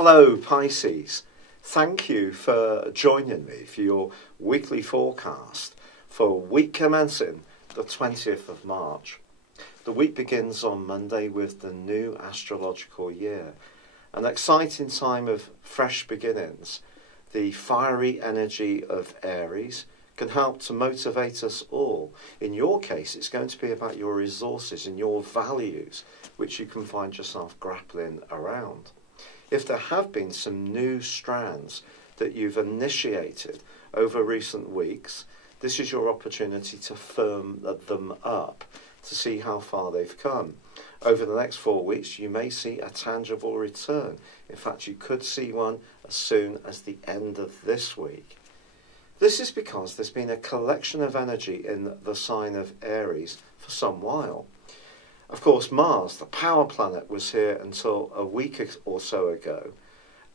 Hello Pisces, thank you for joining me for your weekly forecast for week commencing the 20th of March. The week begins on Monday with the new astrological year, an exciting time of fresh beginnings. The fiery energy of Aries can help to motivate us all. In your case, it's going to be about your resources and your values, which you can find yourself grappling around. If there have been some new strands that you've initiated over recent weeks, this is your opportunity to firm them up, to see how far they've come. Over the next 4 weeks, you may see a tangible return. In fact, you could see one as soon as the end of this week. This is because there's been a collection of energy in the sign of Aries for some while. Of course, Mars, the power planet, was here until a week or so ago,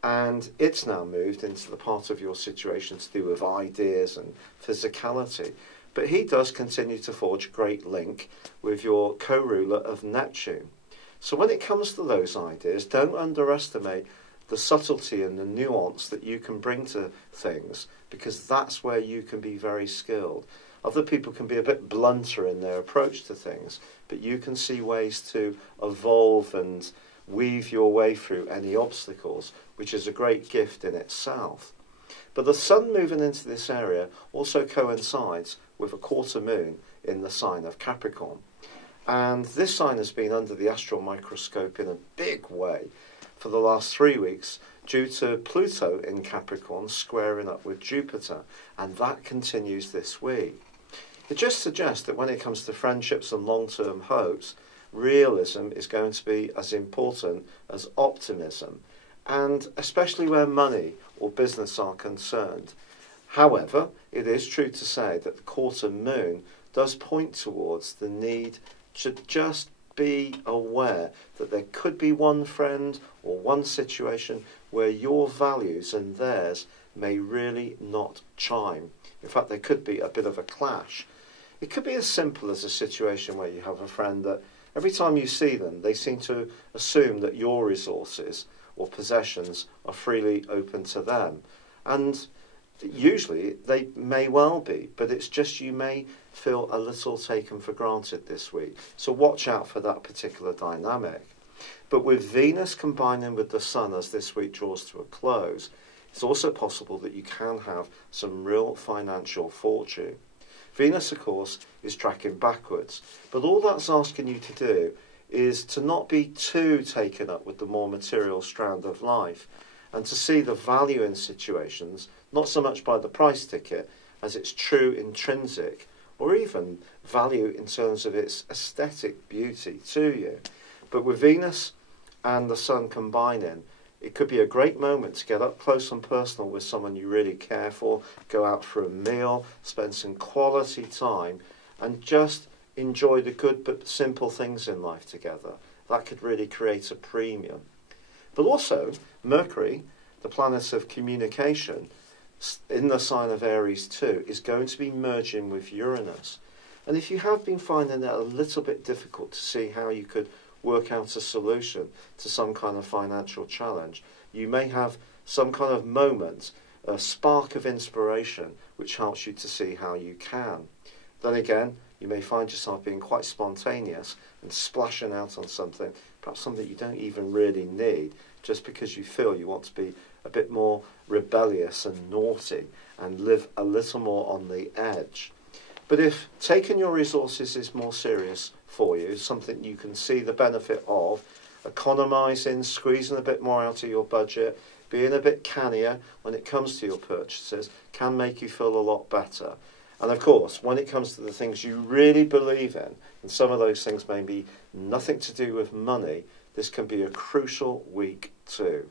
and it's now moved into the part of your situation to do with ideas and physicality. But he does continue to forge a great link with your co-ruler of Neptune. So when it comes to those ideas, don't underestimate the subtlety and the nuance that you can bring to things, because that's where you can be very skilled. Other people can be a bit blunter in their approach to things, but you can see ways to evolve and weave your way through any obstacles, which is a great gift in itself. But the sun moving into this area also coincides with a quarter moon in the sign of Capricorn. And this sign has been under the astral microscope in a big way for the last 3 weeks due to Pluto in Capricorn squaring up with Jupiter, and that continues this week. It just suggests that when it comes to friendships and long-term hopes, realism is going to be as important as optimism, and especially where money or business are concerned. However, it is true to say that the quarter moon does point towards the need to just be aware that there could be one friend or one situation where your values and theirs may really not chime. In fact, there could be a bit of a clash. It could be as simple as a situation where you have a friend that every time you see them, they seem to assume that your resources or possessions are freely open to them. And usually they may well be, but it's just you may feel a little taken for granted this week. So watch out for that particular dynamic. But with Venus combining with the Sun as this week draws to a close, it's also possible that you can have some real financial fortune. Venus, of course, is tracking backwards, but all that's asking you to do is to not be too taken up with the more material strand of life, and to see the value in situations, not so much by the price ticket as its true intrinsic, or even value in terms of its aesthetic beauty to you. But with Venus and the Sun combining, it could be a great moment to get up close and personal with someone you really care for, go out for a meal, spend some quality time, and just enjoy the good but simple things in life together. That could really create a premium. But also, Mercury, the planet of communication, in the sign of Aries too, is going to be merging with Uranus. And if you have been finding it a little bit difficult to see how you could work out a solution to some kind of financial challenge, you may have some kind of moment, a spark of inspiration, which helps you to see how you can. Then again, you may find yourself being quite spontaneous and splashing out on something, perhaps something you don't even really need, just because you feel you want to be a bit more rebellious and naughty and live a little more on the edge. But if taking your resources is more serious for you, something you can see the benefit of, economising, squeezing a bit more out of your budget, being a bit cannier when it comes to your purchases, can make you feel a lot better. And of course, when it comes to the things you really believe in, and some of those things may be nothing to do with money, this can be a crucial week too.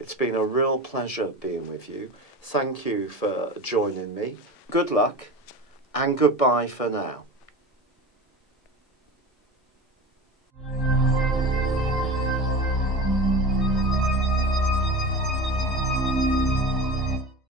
It's been a real pleasure being with you. Thank you for joining me. Good luck and goodbye for now.